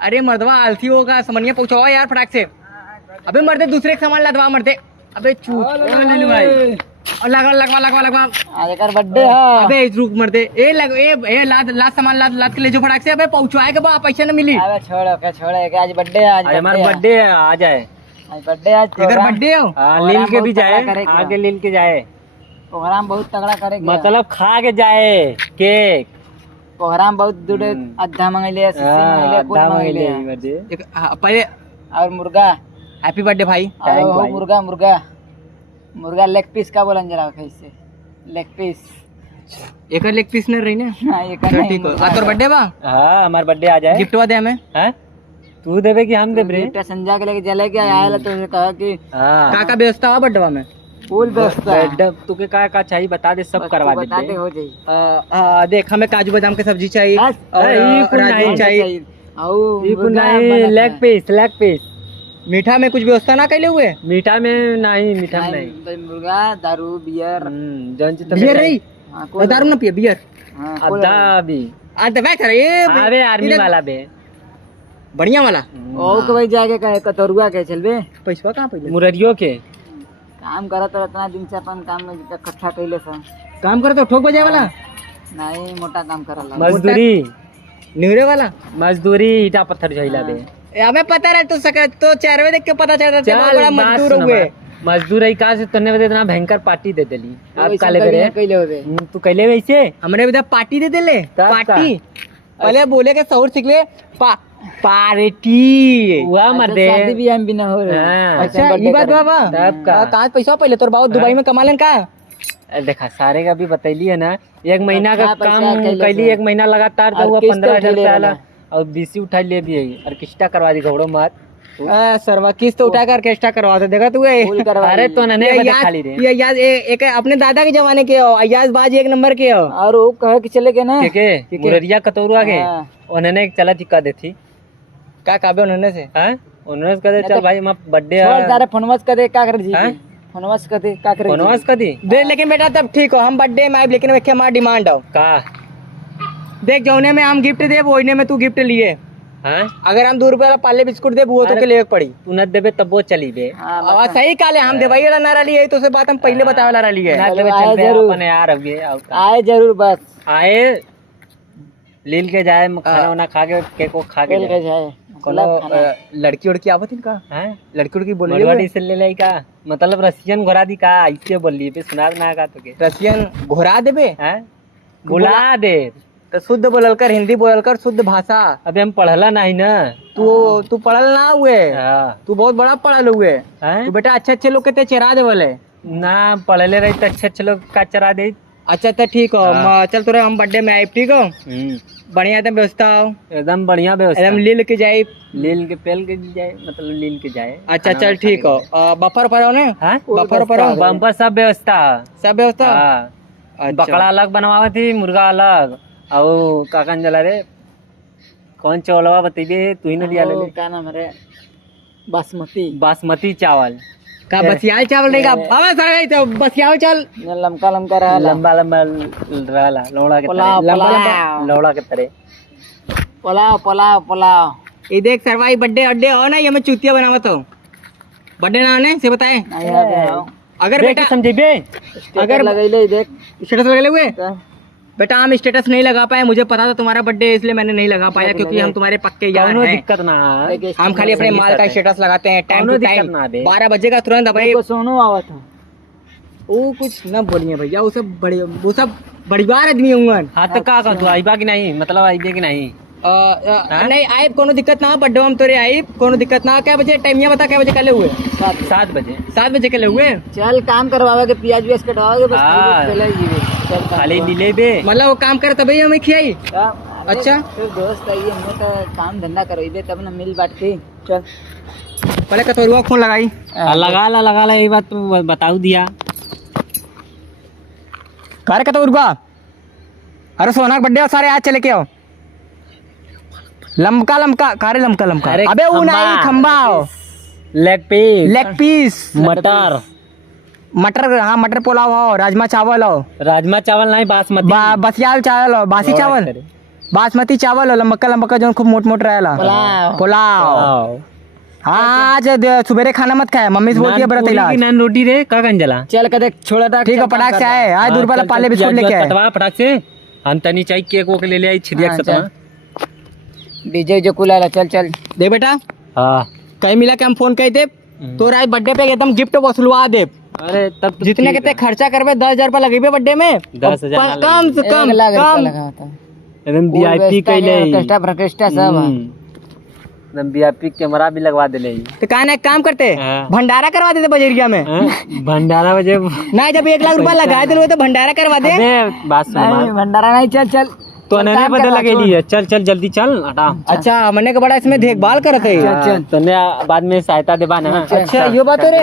अरे मर्दवा आलसी होगा, समनिया पहुंचाओ यार फटाक से। अबे मर्दे दूसरे का सामान लदवा मर्दे। अबे चूत नीलू भाई, और लगवा लगवा लगवा लगवा। आज कर बर्थडे है। अबे रुक मर्दे, ए लग ए लाद लाद सामान लाद लाद के ले जो फटाक से। अबे पहुंचाए के बा पैसा न मिली। अबे छोड़ो के छोड़े के आज बर्थडे है। आज हमारा बर्थडे है, आ जाए। आज बर्थडे आज इधर बर्थडे हो। लील के भी जाए, आगे लील के जाए। प्रोग्राम बहुत तगड़ा करेंगे, मतलब खा के जाए केक। प्रोग्राम बहुत दूर आधा मंगले, सीसी मंगले, कुल मंगले पहले और मुर्गा। हैप्पी बर्थडे भाई। और मुर्गा मुर्गा मुर्गा लेग पीस का बोलन जरा कैसे लेग पीस। एक लेग पीस न रही ना। हां ये चल ठीक है। आज तोर बर्थडे बा। हां हमार बर्थडे आ जाए। गिफ्टवा दे हमें। हैं तू देबे कि हम देबे? गिफ्ट संजा के लेके चले गया आया तो कहा कि हां का व्यवस्था है बर्थडे में? फुल व्यवस्था है। तू के का चाहिए बता दे, सब करवा दे। बता दे हो जाई। देख हमें काजू बादाम की सब्जी चाहिए और कुछ राजमा नहीं चाहिए। और ई कुछ नहीं, लेग पीस। मीठा में कुछ व्यवस्था ना कैले हुए? मीठा में नहीं, मीठा में नहीं। मुर्गा, दारू, बियर। जौन चीज बियर रही। दारू ना पिए, बियर। अद्दा भी। अरे बैठ रे। अबे आर्मी वाला बे, बढ़िया वाला। ओ के भाई जाके कहे कतरुआ के चलबे। पैसा कहां पहले? मुररियो के काम करत इतना दिन से अपन काम में इकट्ठा कइले सन। काम करे तो ठोक बजाए वाला नहीं, मोटा काम करला। मजदूरी, निवरे वाला मजदूरी ईटा पत्थर झइला बे। हमें पता रहे तो तो चेहरे देख के पता चल रहा है बड़ा मजदूर हुए। मजदूर है का से तन्ने बदे इतना भयंकर पार्टी दे देली। आप काले बेरे कइले होबे। तू कैले वैसे हमने भी पार्टी दे देले। पार्टी पहले बोले के सौर सीख ले। पार्टी हुआ मर्दे। शादी भी हम बिना हो रहे। अच्छा ये बात बाबा। तब का कहां पैसा पहले तोर बाबू दुबई में कमा लेन का? देखा सारे का भी बतैली है ना, एक महीना का काम कैली, एक महीना लगातार तो हुआ 15,000 रुपया वाला और बीसी उठा ले भी ऑर्केस्ट्रा करवा दी। घोड़ो मत सरवा किस्त तो उठा कर ऑर्केस्ट्रा करवा दे। देखा तू अरे तो नने खाली रे ये याद एक अपने दादा के जमाने के हो, अयाज बाज एक नंबर के हो। और वो कह के चले के ना के मुररिया कतौरुआ के उन्होंने चला चिक्का देती का काबे उन्होंने से हैं। उन्होंने कह दे चल भाई हम बर्थडे छोड़ तारे फोनवास कर दे का कर जी। फोनवास कर दे का कर फोनवास कर दी दे। लेकिन बेटा तब ठीक हो, हम बर्थडे में आए, लेकिन वे हमारा डिमांड हो का देख जौने में हम गिफ्ट दे वोने में तू गिफ्ट लिए हैं। अगर हम 2 रुपए वाला पाले बिस्कुट दे वो तो के ले पड़ी। तू न देबे तब वो चली बे। सही काले हम देवाई वाला ना रही है तो से बात हम पहले बतावे वाला रही है। ना देबे चल बे अपन यार अब ये आए जरूर बस आए लील के जाए, खाना वाना खा के केक को खा के जाए। कोनो लड़की उड़की आवत इनका हैं। लड़की उड़की बोले मरवाड़ी से ले लाई का मतलब रसियन घोड़ा दी का ऐसे बोली पे सुना ना का तो के रसियन घोरा देबे हैं बुला दे तो शुद्ध बोलल कर, हिंदी बोलल कर, शुद्ध भाषा। अबे हम पढ़ला नहीं ना। तू पढ़ल ना हुए, तू बहुत बड़ा पढ़ल हुए। हैं तू बेटा अच्छे अच्छे लोग के ते चेरा दे बोले ना, पढ़ले रही तो अच्छे लोग का चरा दे। अच्छा तो ठीक हो। चल तोरे हम बर्थडे में आए, ठीक हो? बढ़िया एकदम व्यवस्था हो, एकदम बढ़िया व्यवस्था, एकदम लील के जाए, लील के पेल के जाए मतलब लील के जाए। अच्छा चल ठीक हो। बफर पर हो ने? बफर पर हो, बम्पर सब व्यवस्था, सब व्यवस्था। बकरा अलग बनवावे थी, मुर्गा अलग और काकन जला रे कौन चावलवा बतेबे तू ही न लिया ले। क्या नाम है? बासमती चावल का बसियाल चावल नहीं का? हमें सर तो बसियाल चावल लमका लमका रहा, लंबा लंबा रहला, लौड़ा के तरह, लौड़ा के तरह। पुलाव पुलाव पुलाव। ये देख सरवाई बर्थडे अड्डे हो ना, ये मैं चूतिया बनावत हो। बर्थडे ना आने से बताए अगर बेटा समझे अगर लगैले देख स्टेटस लगे हुए बेटा हम स्टेटस नहीं लगा पाए। मुझे पता था तुम्हारा बर्थडे इसलिए मैंने नहीं लगा पाया क्योंकि हम तुम्हारे पक्के यार हैं। दिक्कत ना है, हम खाली अपने माल का स्टेटस लगाते हैं टाइम टू टाइम। 12 बजे का तुरंत भाई सोनू आवा था। वो कुछ न बोलिए भैया, वो सब बड़ीवार आदमी होंगे। हाँ तो का तू आईबा कि नहीं, मतलब आईबे कि नहीं? नहीं आए कोनो दिक्कत ना, बर्थडे हम तोरे आई कोनो दिक्कत ना। क्या बजे टाइम बता, क्या बजे कल हुए? 7 बजे। 7 बजे कल हुए। चल काम करवावे के प्याज व्याज कटवावे बस पहले ये खाली मिले बे मतलब वो काम करे तभी हमें खियाई। अच्छा फिर दोस्त है ये, मैं तो काम धंधा करवाइबे तब ना मिल बांट के। चल पहले कतोरुआ फोन लगाई। लगा ला, ये बात तो बताऊ दिया। कार कतोरुआ अरे सोना का बर्थडे सारे आज चले के आओ। लमका लमका कारे लमका लमका। अबे वो नहीं खंबा लेग पीस मटर हाँ मटर पुलाव हो, राजमा चावल हो। राजमा चावल नहीं बासमती बसियाल चावल हो, बासी चावल बासमती चावल और लंबका लंबका जो खूब मोट मोट रहेला पुलाव। पुलाव हाँ आज सुबेरे खाना मत खाए मम्मी से बोलती है व्रत इलाज नान रोटी रे का गंजला चल कदे छोड़ा था ठीक है पटाख से आए आज दूर वाला पाले बिस्कुट लेके आए पटवा फटाक से हम तनी चाय केक वो ले ले आई छिड़िया हाँ, से डीजे जो कुला चल चल दे बेटा हां कहीं मिला के हम फोन कही दे तो आज बर्थडे पे एकदम गिफ्ट वसूलवा दे अरे तब तो जितने ठीक कहते खर्चा करबे 10,000 रुपया लगेबे बर्थडे में 10,000 ना कम से कम कम है। एकदम वीआईपी कैले ऑर्केस्ट्रा प्रकेस्ट्रा सब एकदम वीआईपी कैमरा भी लगवा देले तो कहा ना एक काम करते हाँ। भंडारा करवा देते बजरिया में भंडारा बजे ना जब 1 लाख रुपया लगा दे तो भंडारा करवा दे अबे बात सुन नहीं भंडारा नहीं चल चल तो अनने बदल लगेली है चल चल जल्दी चल हटा अच्छा मैंने का बड़ा इसमें देखभाल करते चल तने बाद में सहायता देबा ना अच्छा ये बात है रे